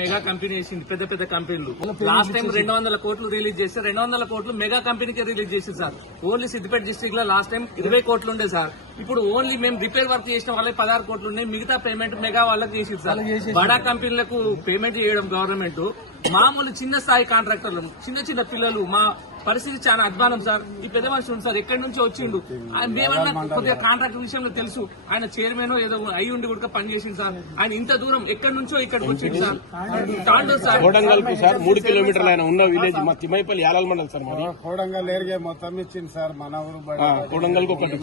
Mega company వేసింది, పెద్ద పెద్ద కంపెనీలు. లాస్ట్ టైం 200 కోట్లు రిలీజ్ చేస్తే 200 కోట్లు మెగా కంపెనీకి రిలీజ్ చేసింది సార్. ఓన్లీ సిద్దిపేట డిస్ట్రిక్ట్ లో లాస్ట్ టైం 20 కోట్లు ఉండే సార్. ఇప్పుడు ఓన్లీ మేము రిపేర్ వర్క్ చేసిన వాళ్ళకి 16 కోట్లు ఉన్నాయి. మిగతా పేమెంట్ మెగా వాళ్ళకి చేసింది సార్. బడా కంపెనీలకు పేమెంట్ చేయడం గవర్నమెంట్, మామూలు చిన్న స్థాయి కాంట్రాక్టర్లు, చిన్న చిన్న పిల్లలు, మా పరిస్థితి చాలా అధ్వానం సార్. ఈ పెద్ద మనిషి ఉంది సార్, ఎక్కడి నుంచి వచ్చిండు, మేమన్నా కొద్దిగా కాంట్రాక్టర్ విషయంలో తెలుసు. ఆయన చైర్మన్ ఏదో అయి ఉండి కూడా పనిచేసింది సార్. ఆయన ఇంత దూరం ఎక్కడి నుంచో ఇక్కడికి వచ్చింది సార్. తాండూరు సార్, కోడంగల్ కు సార్ 3 కిలోమీటర్లు ఆయన ఉన్న విలేజ్ మా తిమ్మైపల్లి యాలాల్ మండల్ సార్. మరి కోడంగల్ ఏరియా మొత్తం ఇచ్చింది సార్. మన ఊరు కోడంగల్ కు ఒకటి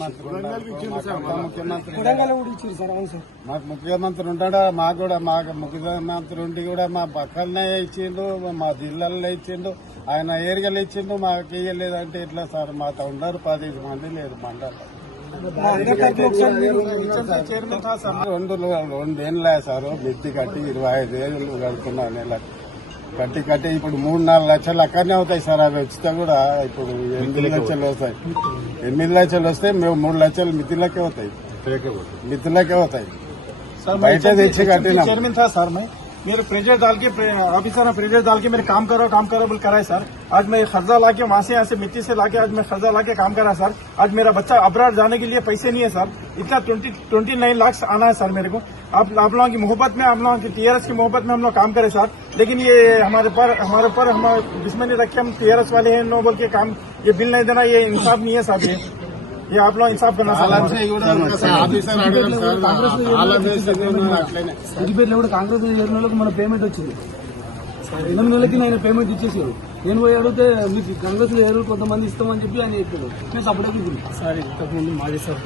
మాకు ముఖ్యమంత్రి ఉంటాడా, మాకు కూడా మాకు ముఖ్యమంత్రి ఉండి కూడా మా పక్కనే ఇచ్చిండు, మా జిల్లాలో ఇచ్చిండు, ఆయన ఏరియాలో ఇచ్చిండు, మాకు ఇయ్యలేదంటే ఎట్లా సార్? మాతో ఉన్నారు 15 మంది లేదు మండలం. 2 ఏళ్ళే సార్ మిత్తి కట్టి 25 ఏళ్ళు కడుతున్నా నెల కట్టి ఇప్పుడు 3-4 లక్షలు అక్కడనే అవుతాయి సార్. అవి వచ్చితే కూడా ఇప్పుడు 8 లక్షలు వస్తాయి. 8 లక్షలు వస్తే మేము 3 లక్షలు మిత్తిలకే అవుతాయి, మిత్తిలకే అవుతాయి. బయట తెచ్చి కట్టినా चेयरमैन था सर मैं, मेरे प्रेजर डाल के ऑफिसर ने प्रेजर डाल के मेरे काम करो बोल कराए सर. आज मैं खर्चा लाके वहां से यहाँ से मिट्टी से लाके आज मैं खर्चा लाके काम करा सर. आज मेरा बच्चा अब्राड जाने के लिए पैसे नहीं है सर. इतना 29 लाख आना है सर मेरे को. आप लोगों की मोहब्बत में, आप लोगों की टीआरएस की मोहब्बत में हम लोग काम करे सर. लेकिन ये हमारे ऊपर हमारे दुश्मनी रखे, हम टीआरएस वाले हैं नो बोल के काम, ये बिल नहीं देना, ये इंसाफ नहीं है साहब. ये आप लोग इंसाफ करना సిద్దిపేటలో కూడా కాంగ్రెస్ చేరిన వాళ్ళకి మన పేమెంట్ వచ్చింది. 8 నెలలకి ఆయన పేమెంట్ ఇచ్చేసారు. నేను పోయి అడిగితే మీకు కాంగ్రెస్ లో కొంతమంది ఇస్తామని చెప్పి ఆయన చెప్పారు. నేను సపోర్ట్ సార్ ఇంతకుముందు మాజీ సార్